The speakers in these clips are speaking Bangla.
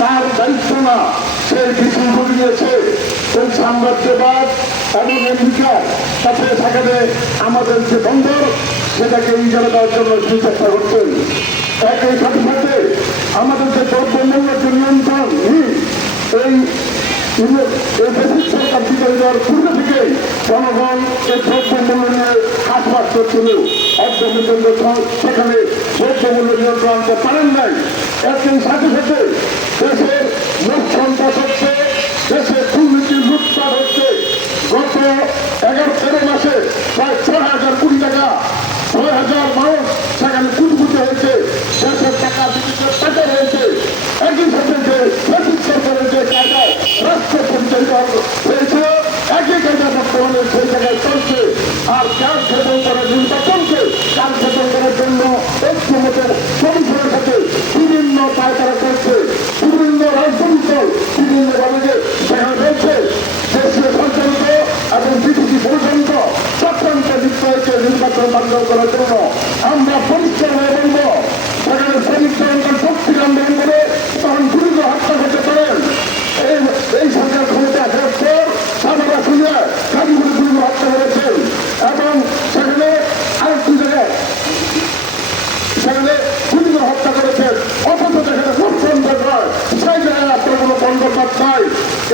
তার দায়িত্ব না, সে বিষয়গুলি নিয়েছে এই সাম্রাজ্যবাদ এবং আমেরিকার কাছে সেখানে আমাদের যে বন্দর সেটাকে ইজারা দেওয়ার জন্য চেষ্টা করছেন। একই সাথে সাথে আমাদের যে দ্রব্যমূল্যের যে নিয়ন্ত্রণ এই সরকার বিদায় দেওয়ার পূর্বে থেকেই জনগণ এই দ্রব্যমূল্য নিয়ে হাসপাত করছিল। সেখানে দ্রব্যমূল্য নিয়ন্ত্রণ আনতে পারেন নাই। একই সাথে সাথে দেশের লোক সন্ত্রাস হচ্ছে, দেশের দুর্নীতি লুটপাট হচ্ছে। গত 11-13 মাসে প্রায় 6,000 কোটি টাকা, 6,000 মানুষ সেখানে কুটকুটে হয়েছে, দেশের টাকা বিদেশের টাকা রয়েছে। একই সাথে যে সরকারের যে কায়দায় রাষ্ট্র পরিচালিত হয়েছে একই কায়দা বর্তমানে সেই জায়গায় চলছে। আর কাজ ক্ষেত্র করে নির্বাচনকে কাজ ক্ষেত্র করার জন্য ঐক্যমতের কমিশনের সাথে বিভিন্ন পায়তারা করছে, বিভিন্ন রাজনৈতিক দল বিভিন্নভাবে যে সেখানে রয়েছে দেশীয় সঞ্চালিত এবং বিদেশি পরিচালিত চক্রান্ত লিপ্ত হয়েছে নির্বাচন বাঞ্ছন করার জন্য। আমরা পরিষ্কার হয়ে বলব, সেখানে শ্রমিক জনতার শক্তি আন্দোলন করে তখন দ্রুত হত্যা করতে পারেন। এই সরকার ক্ষমতা আসার পর সাধারা শুনে গাড়িগুলো দ্রুত হত্যা করেছেন এবং সেখানে আরেকটি জায়গায় সেখানে দ্রুত হত্যা করেছেন। অথচ যেখানে লক্ষণ নয় সেই জায়গায় আপনার কোনো বন্ধপাত নাই।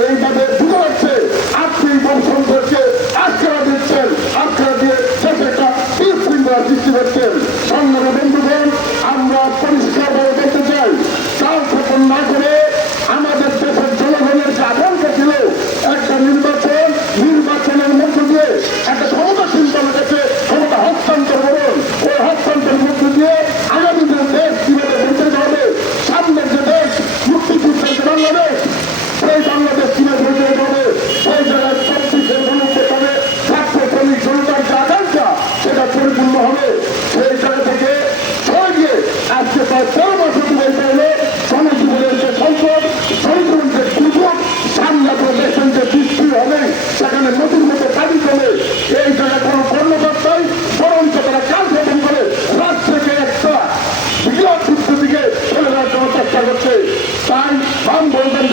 এইভাবে বুঝে যাচ্ছে আপনি বংশধরকে আটকারা দিচ্ছেন, আটকারা দিয়ে দেশে একটা বিশৃঙ্খলা সৃষ্টি করছেন। সংগ্রামী বন্ধুগণ, আমরা পরিষ্কারভাবে বলতে চাই, কাল স্থাপন না করে আমাদের দেশের জনগণের যে আকাঙ্ক্ষা ছিল একটা নির্বাচনের মধ্য দিয়ে একটা ক্ষমতাসীন দলের কাছে ক্ষমতা হস্তান্তর করুন, ওই হস্তান্তরের মধ্য দিয়ে আগামী যে দেশ কিভাবে পরিচালিত হবে, সামনের যে দেশ মুক্তিযুদ্ধের যে বাংলাদেশ, সেই বাংলাদেশ কিভাবে পরিচালিত হবে, সেই জায়গায় প্রত্যেকের মনুষ্য হবে ছাত্র শ্রমিক জনতার যে আকাঙ্ক্ষা সেটা পরিপূর্ণ হবে। সেই জায়গা থেকে সরে গিয়ে আজকে প্রায় 13 বছর অতিবাহিত হলে জনজীবনের যে সম্পদ, জনজীবন যে দুর্যোগ, সামনে আপনার দেখছেন যে বৃষ্টি হবে, সেখানে নদীর মতো পানি কমে, এই জায়গায় কোনো কর্মকর্তাই বরঞ্চ তারা কাজ গঠন করে রাজ্যকে একটা বৃহৎ যুদ্ধ দিকে ফেলে দেওয়ার জন্য চেষ্টা করছে। তাই বাম বলবেন